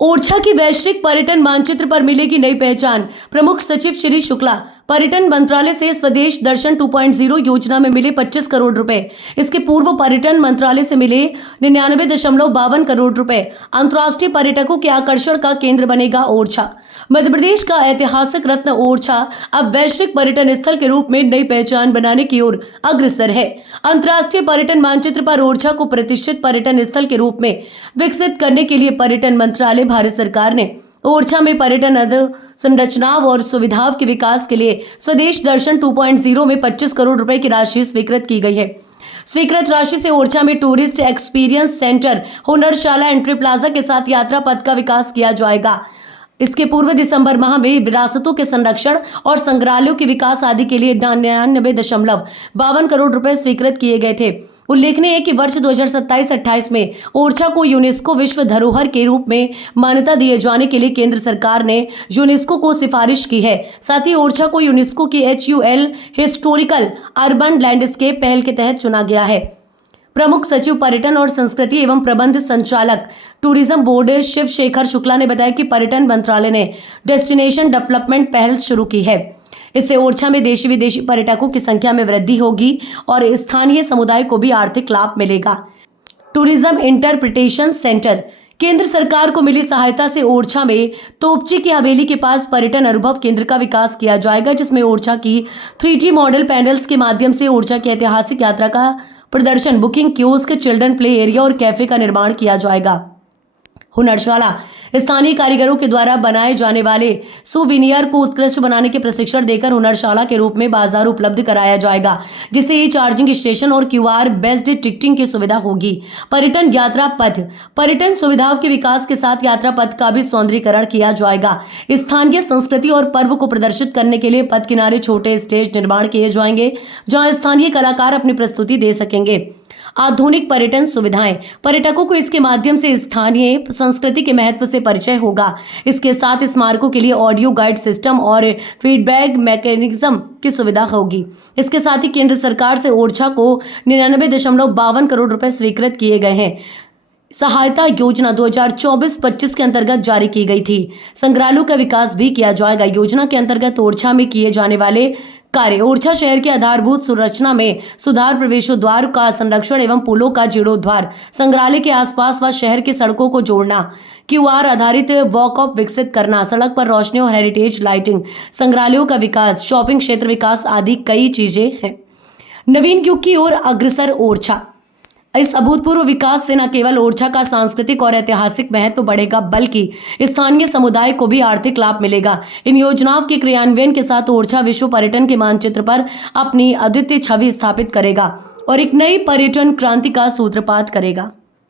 ओरछा की वैश्विक पर्यटन मानचित्र पर मिलेगी नई पहचान। प्रमुख सचिव श्री शुक्ला। पर्यटन मंत्रालय से स्वदेश दर्शन 2.0 योजना में मिले 25 करोड़ रुपए। इसके पूर्व पर्यटन मंत्रालय से मिले 99.52 करोड़ रुपए। अंतर्राष्ट्रीय पर्यटकों के आकर्षण का केंद्र बनेगा ओरछा। मध्य प्रदेश का ऐतिहासिक रत्न ओरछा अब वैश्विक पर्यटन स्थल के रूप में नई पहचान बनाने की ओर अग्रसर है। अंतर्राष्ट्रीय पर्यटन मानचित्र पर ओरछा को प्रतिष्ठित पर्यटन स्थल के रूप में विकसित करने के लिए पर्यटन मंत्रालय भारत सरकार ने ओरछा में पर्यटन संरचनाओं और सुविधाओं के विकास के लिए स्वदेश दर्शन 2.0 में 25 करोड़ रुपए की राशि स्वीकृत की गई है। स्वीकृत राशि से ओरछा में tourist experience centre, Hunarshala, entry plaza के साथ यात्रा पथ का विकास किया जाएगा। इसके पूर्व दिसंबर माह में विरासतों के संरक्षण और संग्रहालयों के विकास आदि के लिए 99.52 करोड़ रुपए स्वीकृत किए गए थे। उल्लेखनीय है कि वर्ष 2027-28 में ओरछा को यूनेस्को विश्व धरोहर के रूप में मान्यता दिए जाने के लिए केंद्र सरकार ने यूनेस्को को सिफारिश की है। साथ ही ओरछा को यूनेस्को की HUL हिस्टोरिकल अर्बन लैंडस्केप पहल के तहत चुना गया है। प्रमुख सचिव पर्यटन और संस्कृति एवं प्रबंध संचालक टूरिज्म बोर्ड शिव शेखर शुक्ला ने बताया कि पर्यटन मंत्रालय ने डेस्टिनेशन डेवलपमेंट पहल शुरू की है। इससे ओरछा में देशी विदेशी पर्यटकों की संख्या में वृद्धि होगी और स्थानीय समुदाय को भी आर्थिक लाभ मिलेगा। Tourism interpretation centre. केंद्र सरकार को मिली सहायता से ओरछा में तोपची की हवेली के पास पर्यटन अनुभव केंद्र का विकास किया जाएगा, जिसमें ओरछा की 3D मॉडल पैनल्स के माध्यम से ओरछा की ऐतिहासिक यात्रा का प्रदर्शन, booking kiosk, children play area और कैफे का निर्माण किया जाएगा। हुनरशाला। स्थानीय कारीगरों के द्वारा बनाए जाने वाले सुविनियर को उत्कृष्ट बनाने के प्रशिक्षण देकर हुनरशाला के रूप में बाजार उपलब्ध कराया जाएगा, जिससे ई चार्जिंग स्टेशन और QR बेस्ड टिकटिंग की सुविधा होगी। पर्यटन यात्रा पथ। पर्यटन सुविधाओं के विकास के साथ यात्रा पथ का भी सौंदर्यीकरण किया जाएगा। स्थानीय संस्कृति और पर्व को प्रदर्शित करने के लिए पथ किनारे छोटे स्टेज निर्माण किए जाएंगे, जहां स्थानीय कलाकार अपनी प्रस्तुति दे सकेंगे। आधुनिक पर्यटन सुविधाएं। पर्यटकों को इसके माध्यम से स्थानीय संस्कृति के महत्व से परिचय होगा। इसके साथ स्मारकों के लिए ऑडियो गाइड सिस्टम और फीडबैक मैकेनिज्म की सुविधा होगी। इसके साथ ही केंद्र सरकार से ओरछा को 99.52 करोड़ रुपए स्वीकृत किए गए हैं। सहायता योजना 2024-25 के अंतर्गत जारी की गई थी। संग्रहालयों का विकास भी किया जाएगा। योजना के अंतर्गत ओरछा में किए जाने वाले कार्य। ओरछा शहर की आधारभूत संरचना में सुधार, प्रवेशोद्वार का संरक्षण एवं पुलों का जीर्णोद्धार, संग्रहालय के आसपास व शहर की सड़कों को जोड़ना, QR आधारित वॉकअप विकसित करना, सड़क पर रोशनी और हेरिटेज लाइटिंग, संग्रहालयों का विकास, शॉपिंग क्षेत्र विकास आदि कई चीजें हैं। नवीन युग की ओर अग्रसर ओरछा। इस अभूतपूर्व विकास से न केवल ओरछा का सांस्कृतिक और ऐतिहासिक महत्व बढ़ेगा, बल्कि स्थानीय समुदाय को भी आर्थिक लाभ मिलेगा। इन योजनाओं के क्रियान्वयन के साथ ओरछा विश्व पर्यटन के मानचित्र पर अपनी अद्वितीय छवि स्थापित करेगा और एक नई पर्यटन क्रांति का सूत्रपात करेगा।